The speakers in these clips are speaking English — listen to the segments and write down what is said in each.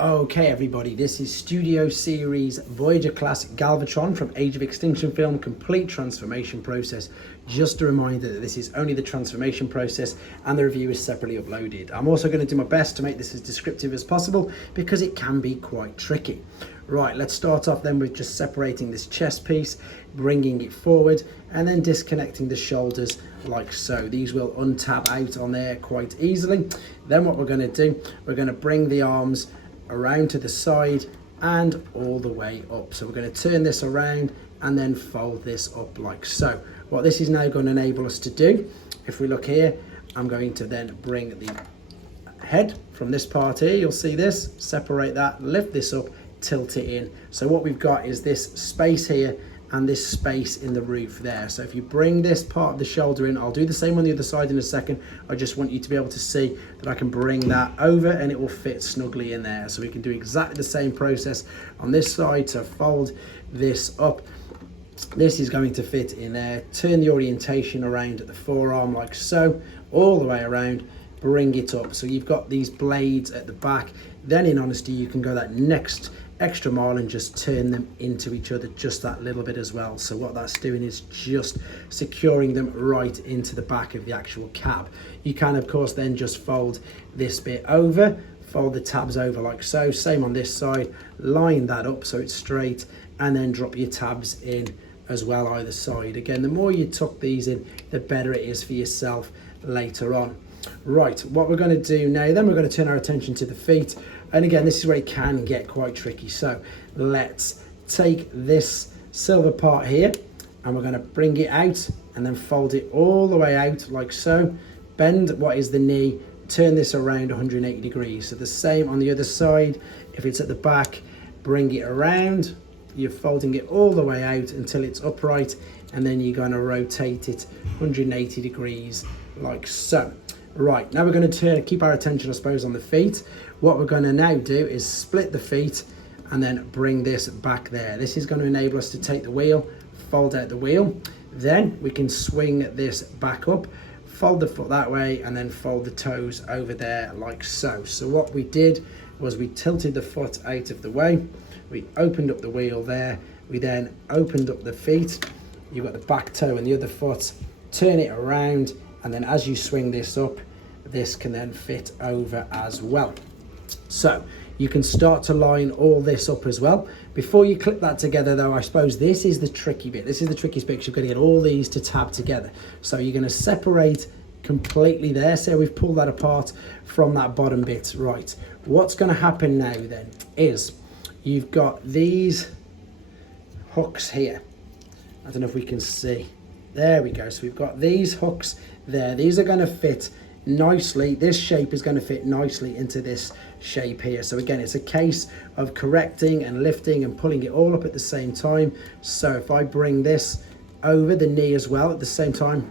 Okay everybody, this is Studio Series Voyager class Galvatron from Age of Extinction film, complete transformation process. Just a reminder that this is only the transformation process and the review is separately uploaded. I'm also going to do my best to make this as descriptive as possible because it can be quite tricky. Right, let's start off then with just separating this chest piece, bringing it forward and then disconnecting the shoulders like so. These will untab out on there quite easily. Then what we're going to do, we're going to bring the arms around to the side and all the way up. So we're going to turn this around and then fold this up like so. What this is now going to enable us to do, if we look here, I'm going to then bring the head from this part here, you'll see this, separate that, lift this up, tilt it in. So what we've got is this space here and this space in the roof there. So if you bring this part of the shoulder in, I'll do the same on the other side in a second. I just want you to be able to see that I can bring that over and it will fit snugly in there. So we can do exactly the same process on this side. So fold this up. This is going to fit in there. Turn the orientation around at the forearm like so, all the way around, bring it up. So you've got these blades at the back. Then in honesty, you can go that next extra mile and just turn them into each other just that little bit as well. So what that's doing is just securing them right into the back of the actual cab. You can of course then just fold this bit over, fold the tabs over like so, same on this side, line that up so it's straight and then drop your tabs in as well either side. Again, the more you tuck these in, the better it is for yourself later on. Right, what we're going to do now then, we're going to turn our attention to the feet. And again, this is where it can get quite tricky. So let's take this silver part here and we're going to bring it out and then fold it all the way out like so. Bend what is the knee, turn this around 180 degrees. So the same on the other side. If it's at the back, bring it around. You're folding it all the way out until it's upright and then you're going to rotate it 180 degrees like so. Right, now we're going to keep our attention, I suppose, on the feet. What we're going to now do is split the feet and then bring this back there. This is going to enable us to take the wheel, fold out the wheel. Then we can swing this back up, fold the foot that way and then fold the toes over there like so. So what we did was we tilted the foot out of the way. We opened up the wheel there. We then opened up the feet. You've got the back toe and the other foot. Turn it around. And then as you swing this up, this can then fit over as well. So you can start to line all this up as well. Before you clip that together though, I suppose this is the tricky bit. This is the trickiest bit because you've got to get all these to tab together. So you're going to separate completely there. So we've pulled that apart from that bottom bit. Right, what's going to happen now then is you've got these hooks here. I don't know if we can see. There we go. So we've got these hooks there. These are going to fit nicely. This shape is going to fit nicely into this shape here. So again, it's a case of correcting and lifting and pulling it all up at the same time. So if I bring this over the knee as well at the same time,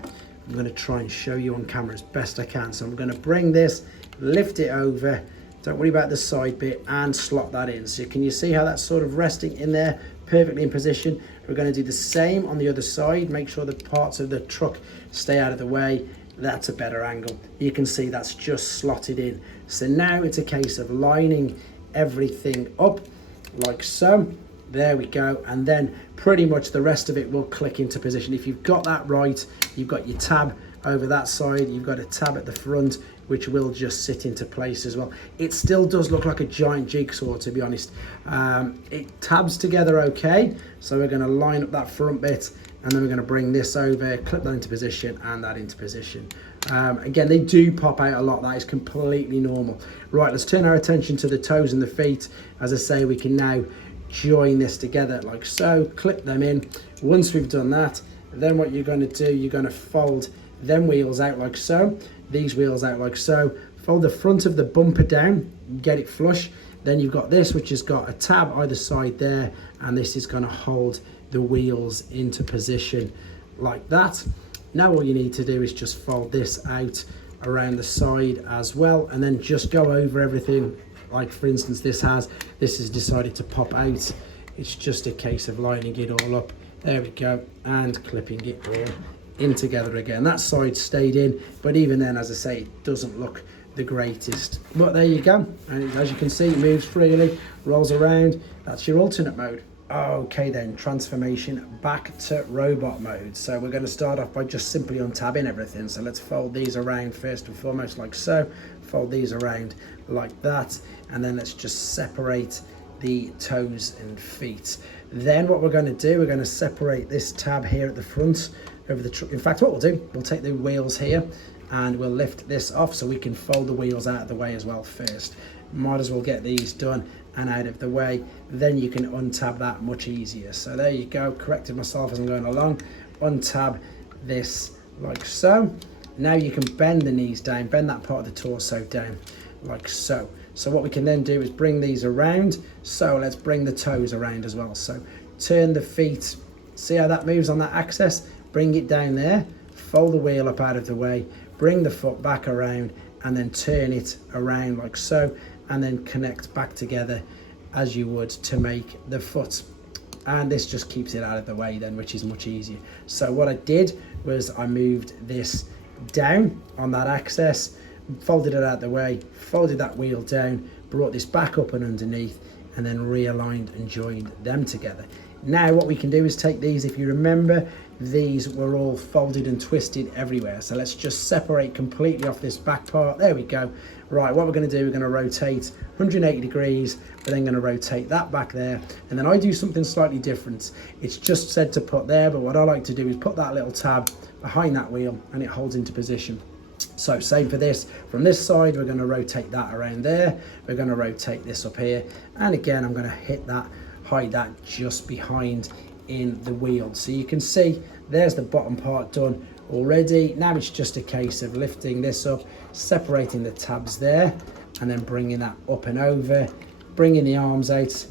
I'm going to try and show you on camera as best I can. So I'm going to bring this, lift it over, don't worry about the side bit, and slot that in. So can you see how that's sort of resting in there perfectly in position? We're going to do the same on the other side. Make sure the parts of the truck stay out of the way. That's a better angle. You can see that's just slotted in. So now it's a case of lining everything up like so. There we go. And then pretty much the rest of it will click into position. If you've got that right, you've got your tab over that side, you've got a tab at the front which will just sit into place as well. It still does look like a giant jigsaw, to be honest. It tabs together okay, so we're going to line up that front bit and then we're going to bring this over, clip that into position and that into position. Again, they do pop out a lot. That is completely normal. Right, let's turn our attention to the toes and the feet. As I say, we can now join this together like so, clip them in. Once we've done that, then what you're going to do, you're going to fold them wheels out like so, these wheels out like so, fold the front of the bumper down, get it flush. Then you've got this which has got a tab either side there, and this is going to hold the wheels into position like that. Now all you need to do is just fold this out around the side as well, and then just go over everything. Like for instance, this has decided to pop out. It's just a case of lining it all up. There we go, and clipping it all in together again. That side stayed in, but even then, as I say, it doesn't look the greatest. But there you go, and as you can see, it moves freely, rolls around. That's your alternate mode. Okay then, transformation back to robot mode. So we're going to start off by just simply untabbing everything. So let's fold these around first and foremost, like so. Fold these around like that, and then let's just separate the toes and feet. Then what we're going to do, we're going to separate this tab here at the front over the truck. In fact, what we'll do, we'll take the wheels here and we'll lift this off so we can fold the wheels out of the way as well first. Might as well get these done and out of the way, then you can untab that much easier. So there you go, corrected myself as I'm going along. Untab this like so. Now you can bend the knees down, bend that part of the torso down like so. So what we can then do is bring these around. So let's bring the toes around as well. So turn the feet, see how that moves on that axis? Bring it down there, fold the wheel up out of the way, bring the foot back around, and then turn it around like so, and then connect back together as you would to make the foot. And this just keeps it out of the way then, which is much easier. So what I did was I moved this down on that axis, folded it out of the way, folded that wheel down, brought this back up and underneath, and then realigned and joined them together. Now what we can do is take these, if you remember, these were all folded and twisted everywhere. So let's just separate completely off this back part. There we go. Right, what we're going to do, we're going to rotate 180 degrees. We're then going to rotate that back there. And then I do something slightly different. It's just said to put there, but what I like to do is put that little tab behind that wheel and it holds into position. So same for this. From this side, we're going to rotate that around there. We're going to rotate this up here. And again, I'm going to hit that, hide that just behind in the wheel. So you can see there's the bottom part done already. Now it's just a case of lifting this up, separating the tabs there, and then bringing that up and over, bringing the arms out,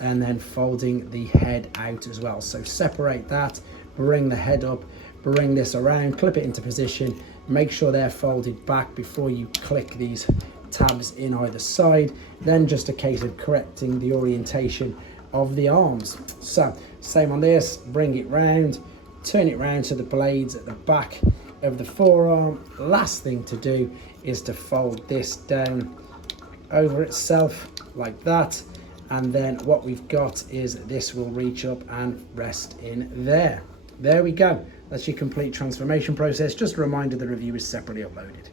and then folding the head out as well. So separate that, bring the head up, bring this around, clip it into position, make sure they're folded back before you click these tabs in either side. Then just a case of correcting the orientation of the arms. So same on this, bring it round, turn it round to the blades at the back of the forearm. Last thing to do is to fold this down over itself like that, and then what we've got is this will reach up and rest in there. There we go. That's your complete transformation process. Just a reminder, the review is separately uploaded.